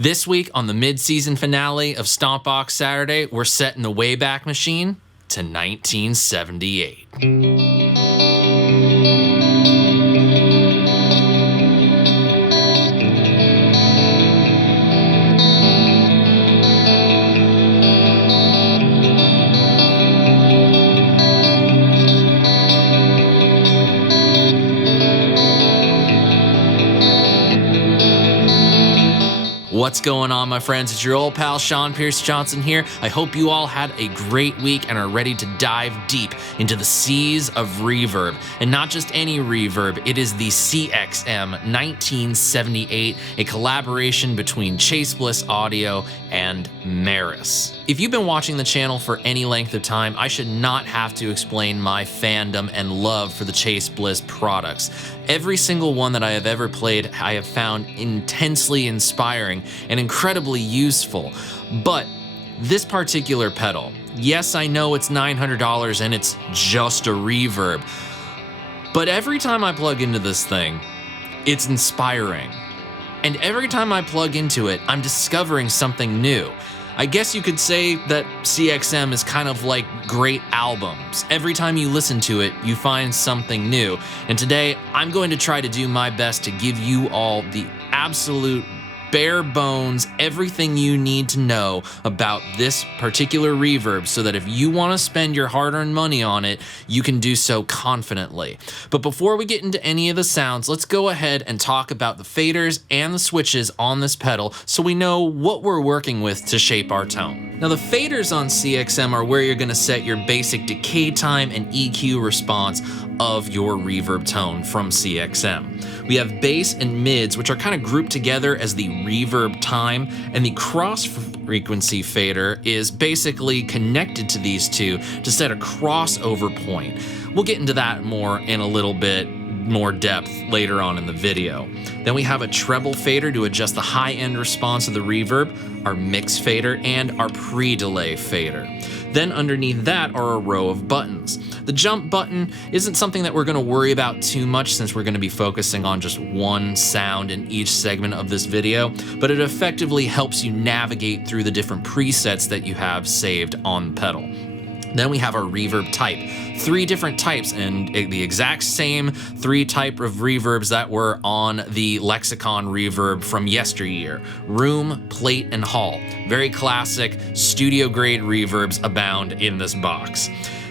This week on the mid-season finale of Stompbox Saturday, we're setting the Wayback Machine to 1978. What's going on, my friends? It's your old pal Sean Pierce Johnson here. I hope you all had a great week and are ready to dive deep into the seas of reverb. And not just any reverb, it is the CXM 1978, a collaboration between Chase Bliss Audio and Meris. If you've been watching the channel for any length of time, I should not have to explain my fandom and love for the Chase Bliss products. Every single one that I have ever played, I have found intensely inspiring and incredibly useful. But this particular pedal, yes, I know it's $900 and it's just a reverb, but every time I plug into this thing, it's inspiring. And every time I plug into it, I'm discovering something new. I guess you could say that CXM is kind of like great albums. Every time you listen to it, you find something new. And today, I'm going to try to do my best to give you all the absolute bare bones, everything you need to know about this particular reverb so that if you want to spend your hard-earned money on it, you can do so confidently. But before we get into any of the sounds, let's go ahead and talk about the faders and the switches on this pedal so we know what we're working with to shape our tone. Now, the faders on CXM are where you're going to set your basic decay time and EQ response of your reverb tone from CXM. We have bass and mids, which are kind of grouped together as the reverb time, and the cross frequency fader is basically connected to these two to set a crossover point. We'll get into that more in a little bit more depth later on in the video. Then we have a treble fader to adjust the high-end response of the reverb, our mix fader, and our pre-delay fader. Then underneath that are a row of buttons. The jump button isn't something that we're going to worry about too much since we're going to be focusing on just one sound in each segment of this video, but it effectively helps you navigate through the different presets that you have saved on the pedal. Then we have our reverb type. 3 different types, and the exact same 3 type of reverbs that were on the Lexicon reverb from yesteryear. Room, plate, and hall. Very classic, studio-grade reverbs abound in this box.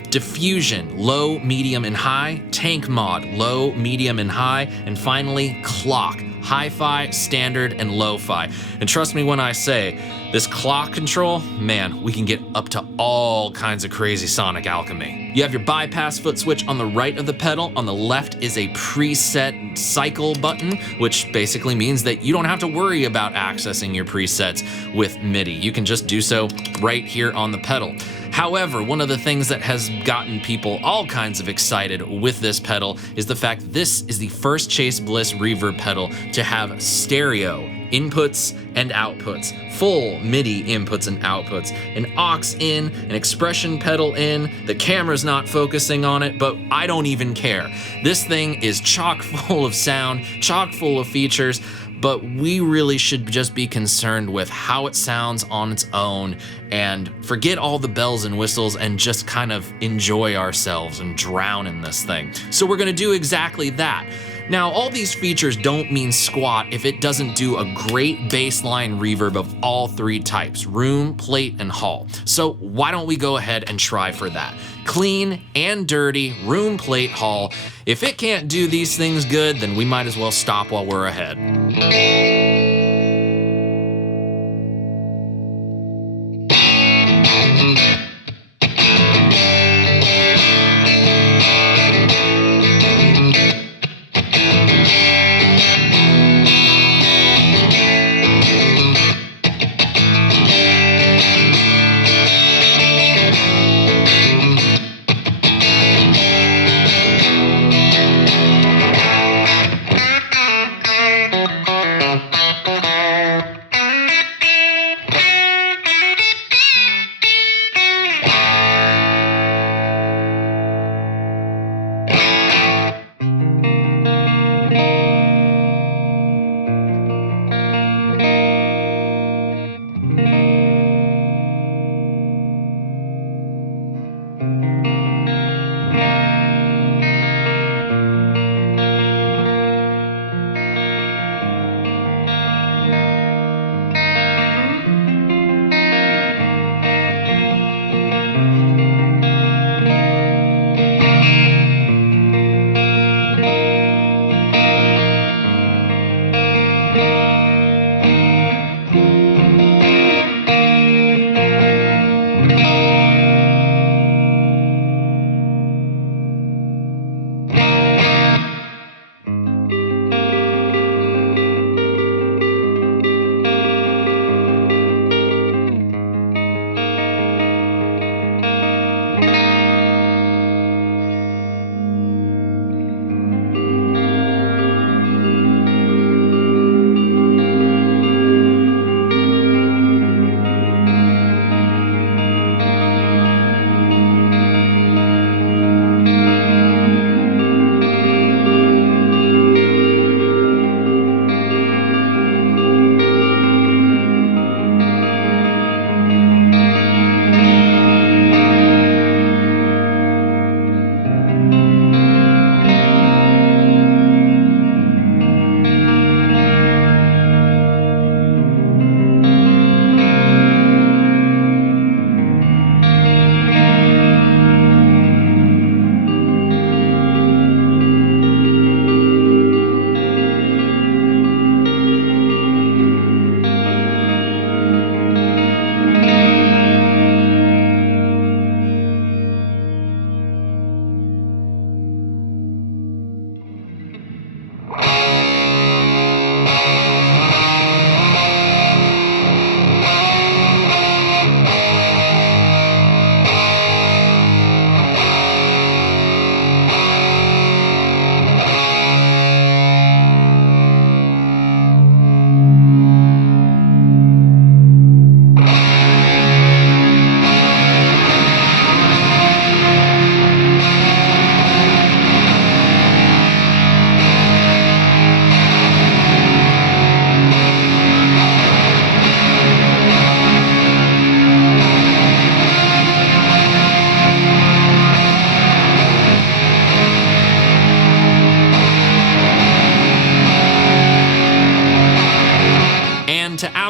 Diffusion, low, medium, and high. Tank mod, low, medium, and high. And finally, clock, hi-fi, standard, and lo-fi. And trust me when I say, this clock control, man, we can get up to all kinds of crazy sonic alchemy. You have your bypass foot switch on the right of the pedal. On the left is a preset cycle button, which basically means that you don't have to worry about accessing your presets with MIDI. You can just do so right here on the pedal. However, one of the things that has gotten people all kinds of excited with this pedal is the fact that this is the first Chase Bliss reverb pedal to have stereo inputs and outputs, full MIDI inputs and outputs, an aux in, an expression pedal in, the camera's not focusing on it, but I don't even care. This thing is chock full of sound, chock full of features, but we really should just be concerned with how it sounds on its own and forget all the bells and whistles and just kind of enjoy ourselves and drown in this thing. So we're gonna do exactly that. Now, all these features don't mean squat if it doesn't do a great baseline reverb of all 3 types, room, plate, and hall. So why don't we go ahead and try for that? Clean and dirty, room, plate, hall. If it can't do these things good, then we might as well stop while we're ahead.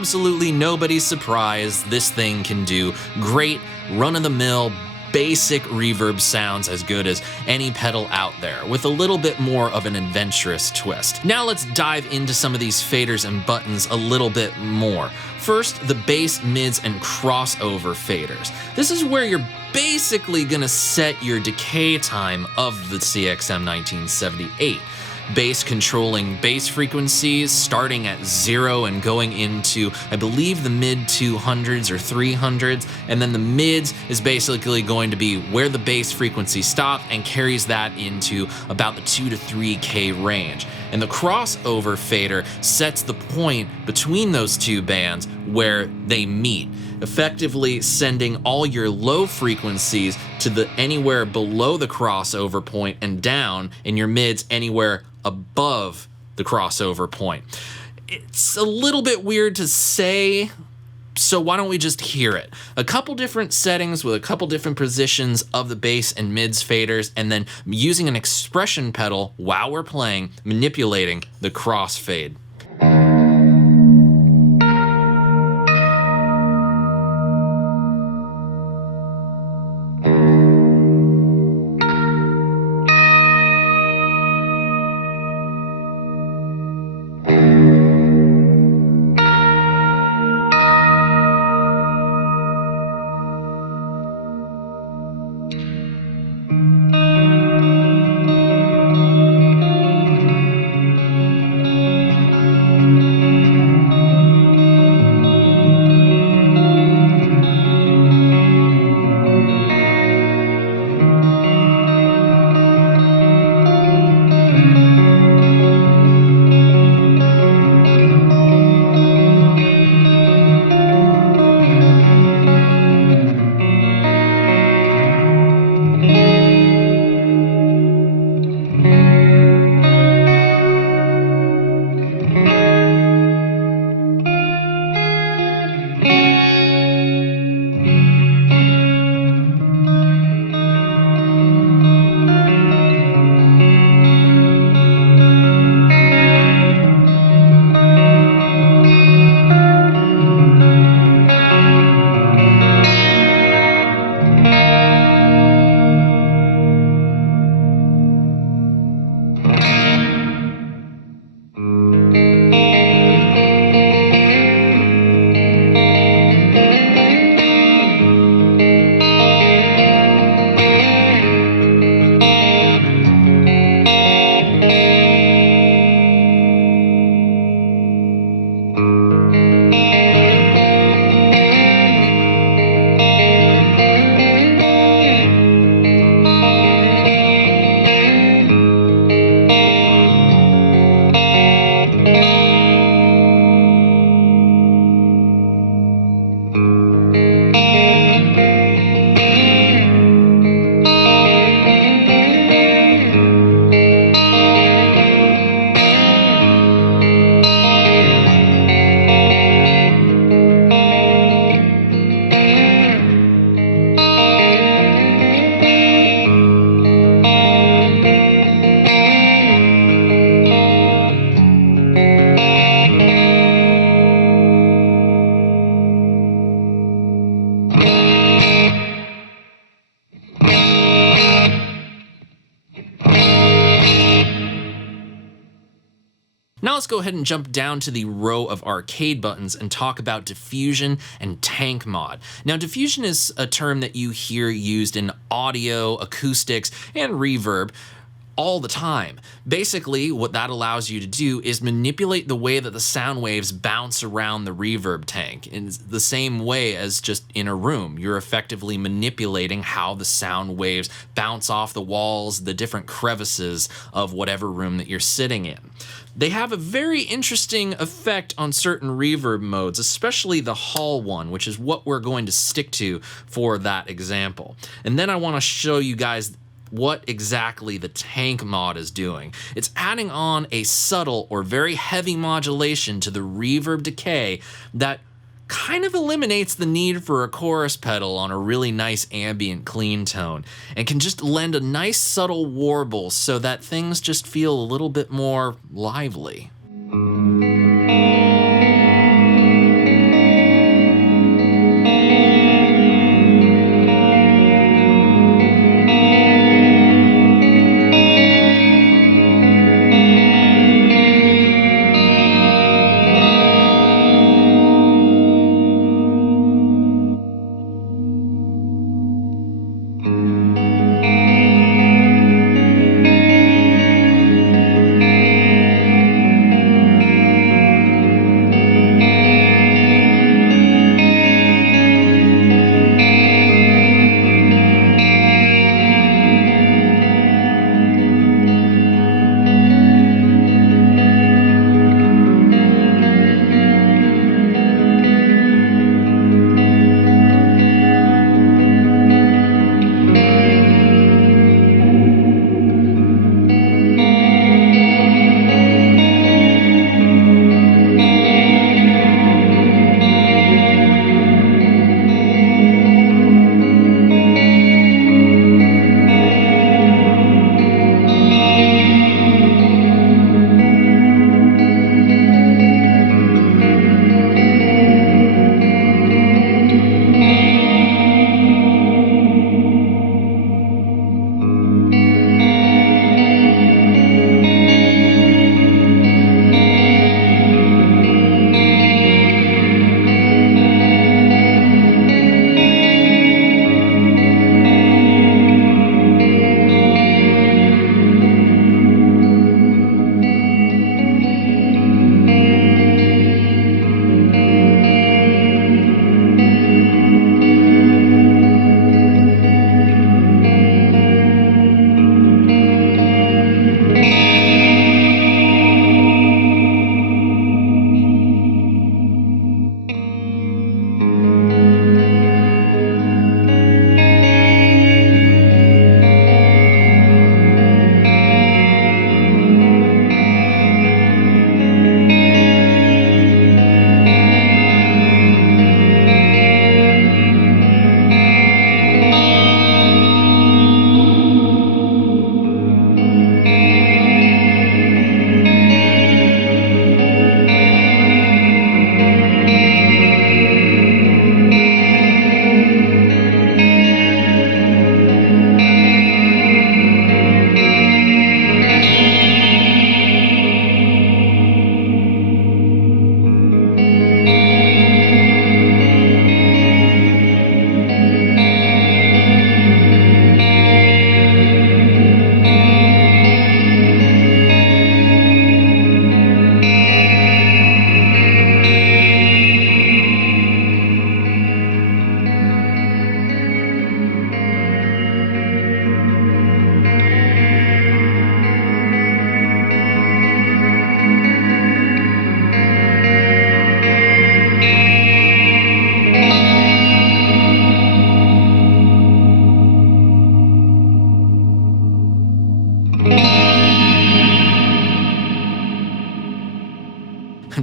absolutely nobody's surprise, this thing can do great run-of-the-mill basic reverb sounds as good as any pedal out there, with a little bit more of an adventurous twist. Now let's dive into some of these faders and buttons a little bit more. First, the bass, mids, and crossover faders. This is where you're basically gonna set your decay time of the CXM 1978. Bass controlling bass frequencies starting at 0 and going into, I believe, the mid 200s or 300s, and then the mids is basically going to be where the bass frequency stops and carries that into about the 2 to 3K range. And the crossover fader sets the point between those two bands where they meet, effectively sending all your low frequencies to the anywhere below the crossover point and down, and your mids anywhere above the crossover point. It's a little bit weird to say, so why don't we just hear it? A couple different settings with a couple different positions of the bass and mids faders, and then using an expression pedal while we're playing, manipulating the crossfade. Now let's go ahead and jump down to the row of arcade buttons and talk about diffusion and tank mod. Now, diffusion is a term that you hear used in audio, acoustics, and reverb all the time. Basically, what that allows you to do is manipulate the way that the sound waves bounce around the reverb tank. In the same way as just in a room, you're effectively manipulating how the sound waves bounce off the walls, the different crevices of whatever room that you're sitting in. They have a very interesting effect on certain reverb modes, especially the hall one, which is what we're going to stick to for that example. And then I want to show you guys what exactly the tank mod is doing. It's adding on a subtle or very heavy modulation to the reverb decay that kind of eliminates the need for a chorus pedal on a really nice ambient clean tone, and can just lend a nice subtle warble so that things just feel a little bit more lively.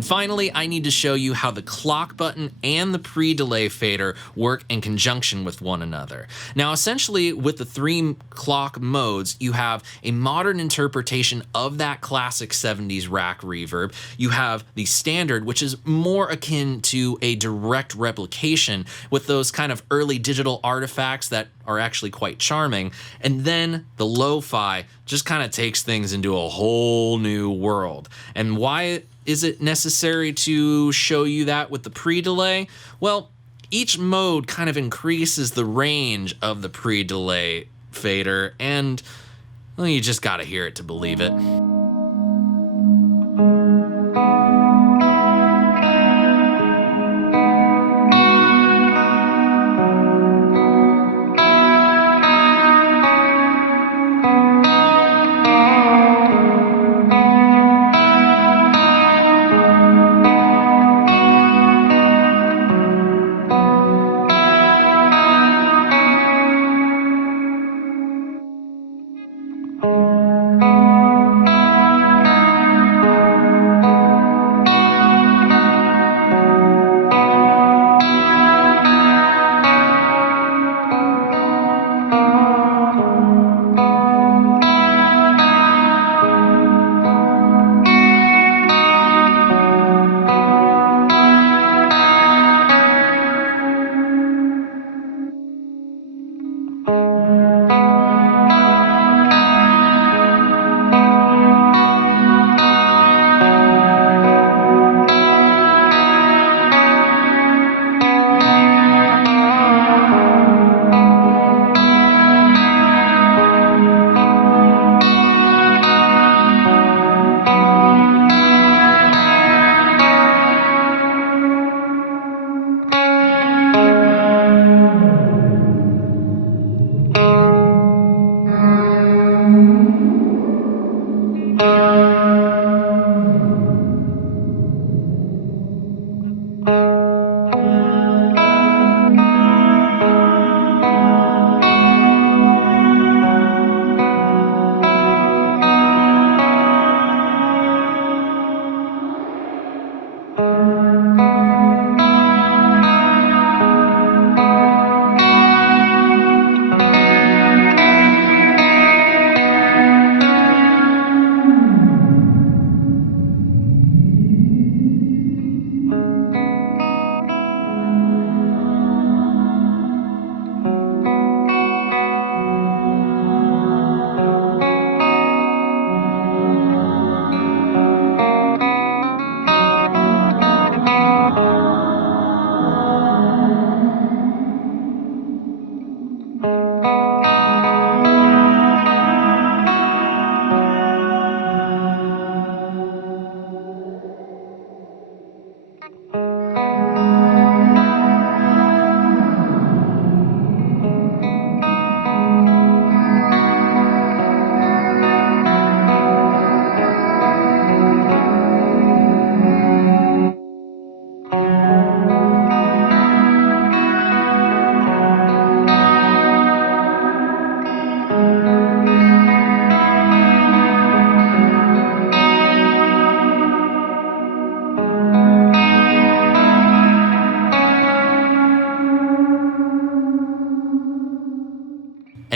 finally, I need to show you how the clock button and the pre-delay fader work in conjunction with one another. Now, essentially, with the 3 clock modes, you have a modern interpretation of that classic 70s rack reverb. You have the standard, which is more akin to a direct replication with those kind of early digital artifacts that are actually quite charming. And then the lo-fi just kind of takes things into a whole new world. And why is it necessary to show you that with the pre-delay? Well, each mode kind of increases the range of the pre-delay fader, and well, you just gotta hear it to believe it.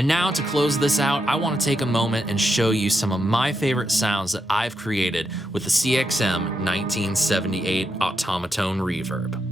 And now to close this out, I want to take a moment and show you some of my favorite sounds that I've created with the CXM 1978 Automatone Reverb.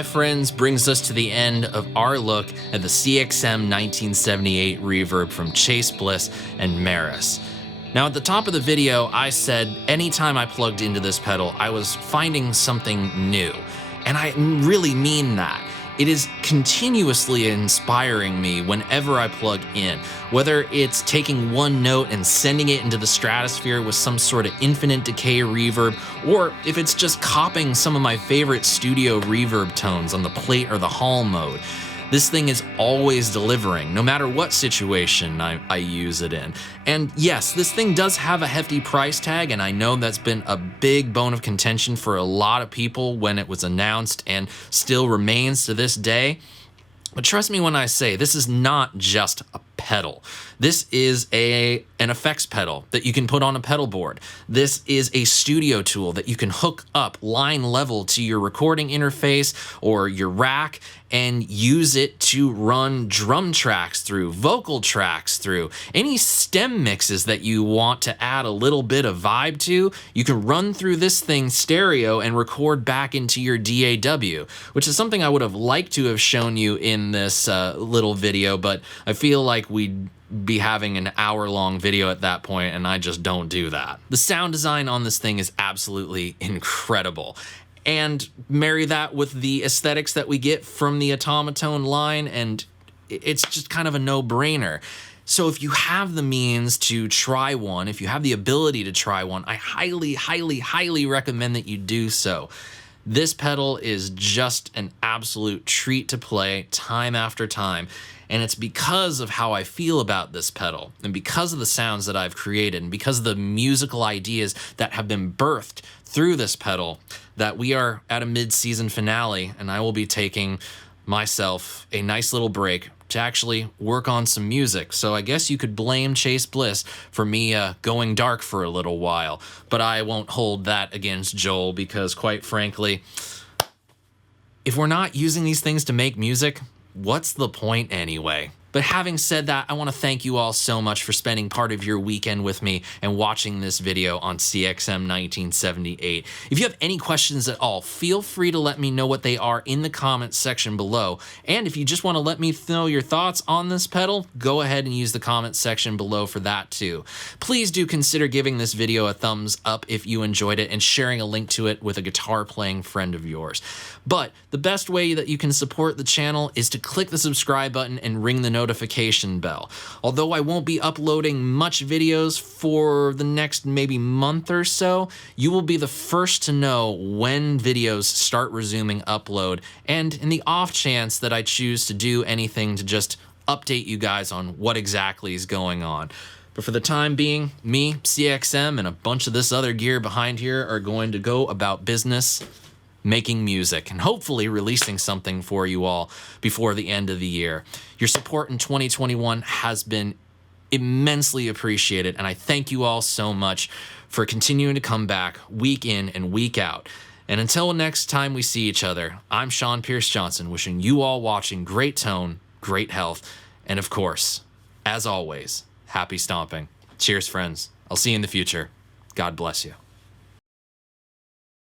my friends, brings us to the end of our look at the CXM 1978 Reverb from Chase Bliss and Meris. Now, at the top of the video, I said anytime I plugged into this pedal, I was finding something new. And I really mean that. It is continuously inspiring me whenever I plug in, whether it's taking one note and sending it into the stratosphere with some sort of infinite decay reverb, or if it's just copying some of my favorite studio reverb tones on the plate or the hall mode. This thing is always delivering, no matter what situation I use it in. And yes, this thing does have a hefty price tag, and I know that's been a big bone of contention for a lot of people when it was announced and still remains to this day. But trust me when I say this is not just a pedal. This is an effects pedal that you can put on a pedal board. This is a studio tool that you can hook up line level to your recording interface or your rack and use it to run drum tracks through, vocal tracks through, any stem mixes that you want to add a little bit of vibe to. You can run through this thing stereo and record back into your DAW, which is something I would have liked to have shown you in this little video, but I feel like we'd be having an hour-long video at that point, and I just don't do that. The sound design on this thing is absolutely incredible. And marry that with the aesthetics that we get from the Automatone line, and it's just kind of a no-brainer. So if you have the means to try one, if you have the ability to try one, I highly, highly, highly recommend that you do so. This pedal is just an absolute treat to play time after time. And it's because of how I feel about this pedal, and because of the sounds that I've created, and because of the musical ideas that have been birthed through this pedal, that we are at a mid-season finale, and I will be taking myself a nice little break to actually work on some music. So I guess you could blame Chase Bliss for me going dark for a little while, but I won't hold that against Joel, because quite frankly, if we're not using these things to make music, what's the point anyway? But having said that, I want to thank you all so much for spending part of your weekend with me and watching this video on CXM 1978. If you have any questions at all, feel free to let me know what they are in the comments section below. And if you just want to let me know your thoughts on this pedal, go ahead and use the comments section below for that too. Please do consider giving this video a thumbs up if you enjoyed it, and sharing a link to it with a guitar playing friend of yours. But the best way that you can support the channel is to click the subscribe button and ring the notification bell. Although I won't be uploading much videos for the next maybe month or so, you will be the first to know when videos start resuming upload, and in the off chance that I choose to do anything to just update you guys on what exactly is going on. But for the time being, me, CXM, and a bunch of this other gear behind here are going to go about business making music, and hopefully releasing something for you all before the end of the year. Your support in 2021 has been immensely appreciated, and I thank you all so much for continuing to come back week in and week out. And until next time we see each other, I'm Sean Pierce Johnson, wishing you all watching great tone, great health, and of course, as always, happy stomping. Cheers, friends. I'll see you in the future. God bless you.